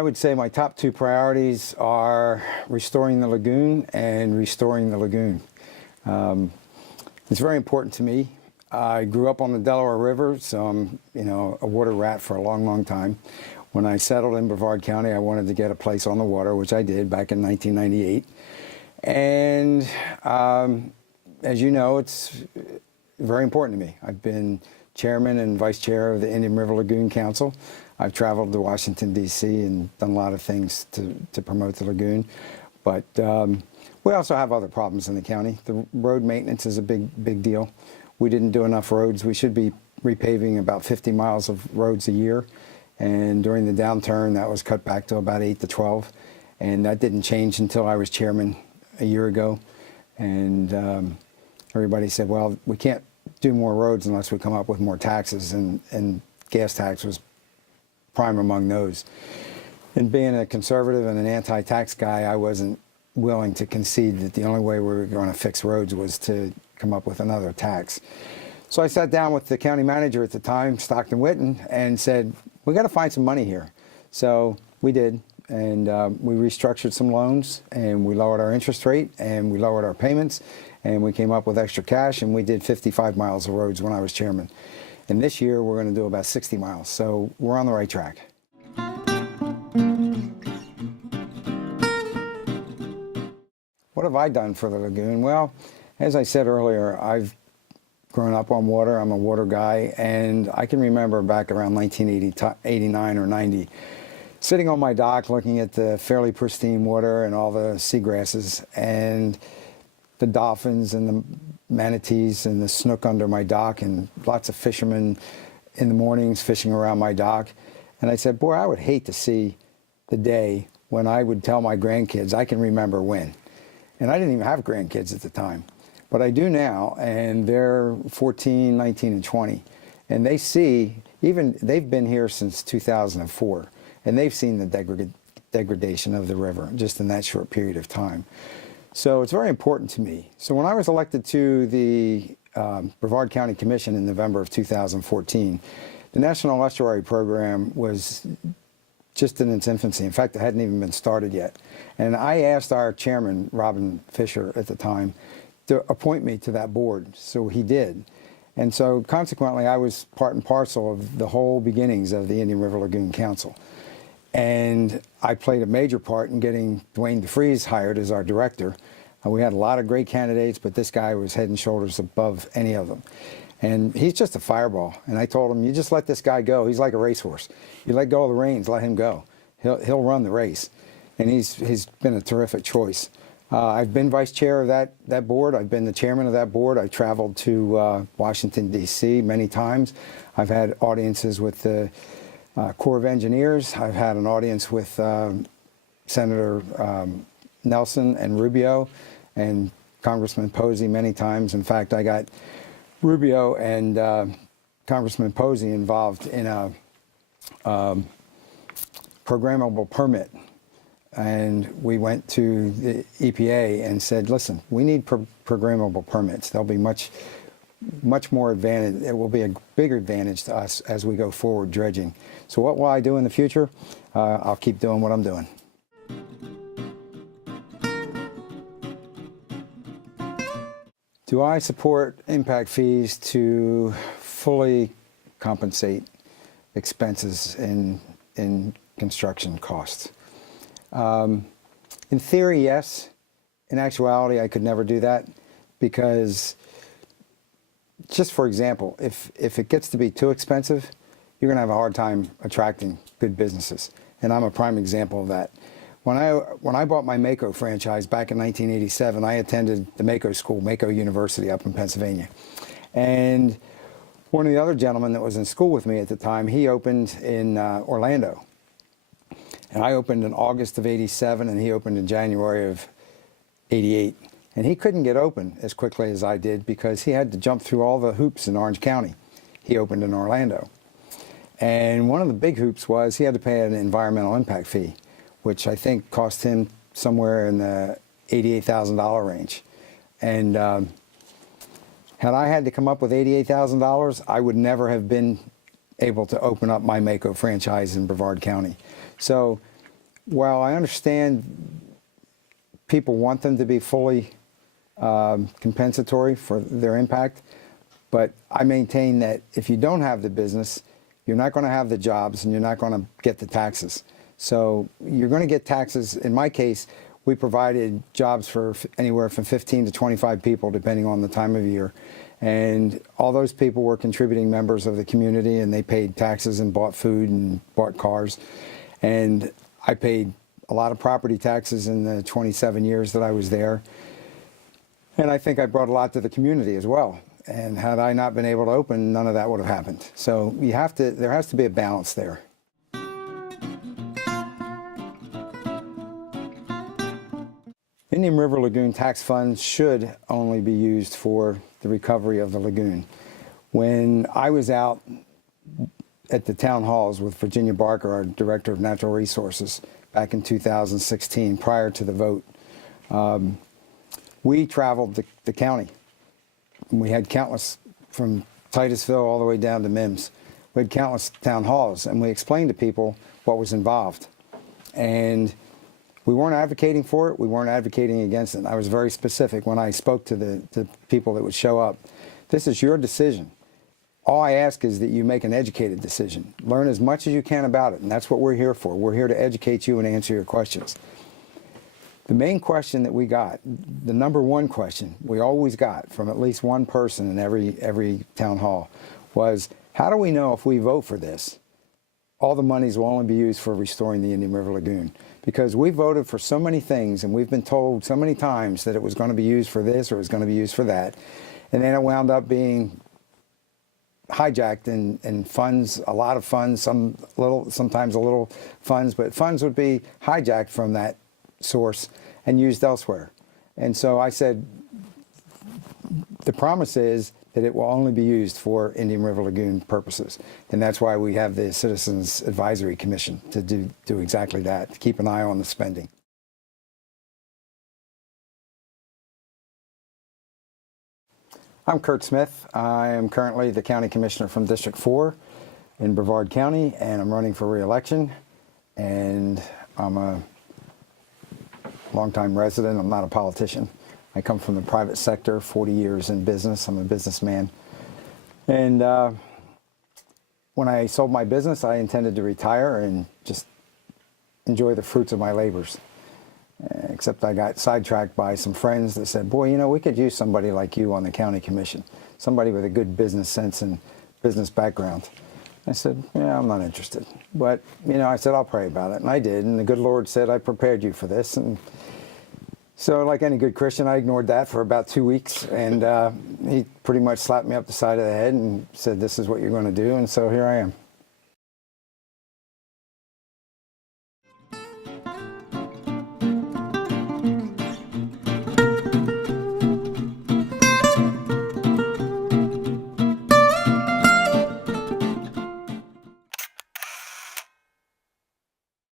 I would say my top two priorities are restoring the lagoon and restoring the lagoon. It's very important to me. I grew up on the Delaware River, so I'm, a water rat for a long, long time. When I settled in Brevard County, I wanted to get a place on the water, which I did back in 1998. And as you know, it's very important to me. I've been chairman and vice chair of the Indian River Lagoon Council. I've traveled to Washington, D.C. and done a lot of things to promote the lagoon. But we also have other problems in the county. The road maintenance is a big deal. We didn't do enough roads. We should be repaving about 50 miles of roads a year. And during the downturn, that was cut back to about 8 to 12. And that didn't change until I was chairman a year ago. And everybody said, well, we can't do more roads unless we come up with more taxes. And gas tax was prime among those. And being a conservative and an anti-tax guy, I wasn't willing to concede that the only way we were going to fix roads was to come up with another tax. So I sat down with the county manager at the time, Stockton Witten, and said, we got to find some money here. So we did, and we restructured some loans, and we lowered our interest rate, and we lowered our payments, and we came up with extra cash, and we did 55 miles of roads when I was chairman. And this year, we're going to do about 60 miles, so we're on the right track. What have I done for the lagoon? Well, as I said earlier, I've grown up on water. I'm a water guy, and I can remember back around 1989 or 90, sitting on my dock looking at the fairly pristine water and all the seagrasses and the dolphins and the manatees and the snook under my dock and lots of fishermen in the mornings fishing around my dock. And I said, boy, I would hate to see the day when I would tell my grandkids, I can remember when. And I didn't even have grandkids at the time. But I do now, and they're 14, 19, and 20. And they see, they've been here since 2004, and they've seen the degradation of the river just in that short period of time. So it's very important to me. So when I was elected to the Brevard County Commission in November of 2014, the National Estuary Program was just in its infancy. In fact, it hadn't even been started yet. And I asked our chairman, Robin Fisher, at the time, to appoint me to that board. So he did. And so consequently, I was part and parcel of the whole beginnings of the Indian River Lagoon Council. And I played a major part in getting Dwayne DeFries hired as our director. We had a lot of great candidates, but this guy was head and shoulders above any of them. And he's just a fireball. And I told him, you just let this guy go. He's like a racehorse. You let go of the reins, let him go. He'll run the race. And he's been a terrific choice. I've been vice chair of that board. I've been the chairman of that board. I've traveled to Washington, D.C. many times. I've had audiences with the Corps of Engineers. I've had an audience with Senator Nelson and Rubio and Congressman Posey many times. In fact, I got Rubio and Congressman Posey involved in a programmable permit. And we went to the EPA and said, listen, we need programmable permits. They'll be much more advantage. It will be a bigger advantage to us as we go forward dredging. So what will I do in the future? I'll keep doing what I'm doing. Do I support impact fees to fully compensate expenses in construction costs? In theory, yes. In actuality, I could never do that because, just for example, if it gets to be too expensive, you're going to have a hard time attracting good businesses. And I'm a prime example of that. When I bought my Mako franchise back in 1987, I attended the Mako School, Mako University up in Pennsylvania. And one of the other gentlemen that was in school with me at the time, he opened in Orlando. And I opened in August of '87, and he opened in January of '88. And he couldn't get open as quickly as I did because he had to jump through all the hoops in Orange County. He opened in Orlando. And one of the big hoops was he had to pay an environmental impact fee, which I think cost him somewhere in the $88,000 range. And had I had to come up with $88,000, I would never have been able to open up my Mako franchise in Brevard County. So Well, I understand people want them to be fully compensatory for their impact, but I maintain that if you don't have the business, you're not going to have the jobs and you're not going to get the taxes. So you're going to get taxes. In my case, we provided jobs for anywhere from 15 to 25 people, depending on the time of year. And all those people were contributing members of the community, and they paid taxes and bought food and bought cars. And I paid a lot of property taxes in the 27 years that I was there. And I think I brought a lot to the community as well. And had I not been able to open, none of that would have happened. So there has to be a balance there. Indian River Lagoon tax funds should only be used for the recovery of the lagoon. When I was out at the town halls with Virginia Barker, our Director of Natural Resources, back in 2016, prior to the vote, we traveled the county. We had countless, from Titusville all the way down to Mims. We had countless town halls, and we explained to people what was involved. And we weren't advocating for it. We weren't advocating against it. I was very specific when I spoke to the people that would show up. This is your decision. All I ask is that you make an educated decision. Learn as much as you can about it, and that's what we're here for. We're here to educate you and answer your questions. The main question that we got, the number one question we always got from at least one person in every town hall, was, how do we know if we vote for this, all the monies will only be used for restoring the Indian River Lagoon? Because we voted for so many things, and we've been told so many times that it was going to be used for this or it was going to be used for that. And then it wound up being hijacked in funds, a lot of funds, sometimes a little funds, but funds would be hijacked from that source and used elsewhere. And so I said, the promise is that it will only be used for Indian River Lagoon purposes. And that's why we have the Citizens Advisory Commission to do exactly that, to keep an eye on the spending. I'm Kurt Smith. I am currently the County Commissioner from District 4 in Brevard County, and I'm running for re-election. And I'm a longtime resident. I'm not a politician. I come from the private sector, 40 years in business. I'm a businessman. And when I sold my business, I intended to retire and just enjoy the fruits of my labors. Except I got sidetracked by some friends that said, boy, you know, we could use somebody like you on the county commission, somebody with a good business sense and business background. I said, yeah, I'm not interested. But, you know, I said, I'll pray about it. And I did. And the good Lord said, I prepared you for this. And so like any good Christian, I ignored that for about 2 weeks. And he pretty much slapped me up the side of the head and said, this is what you're going to do. And so here I am.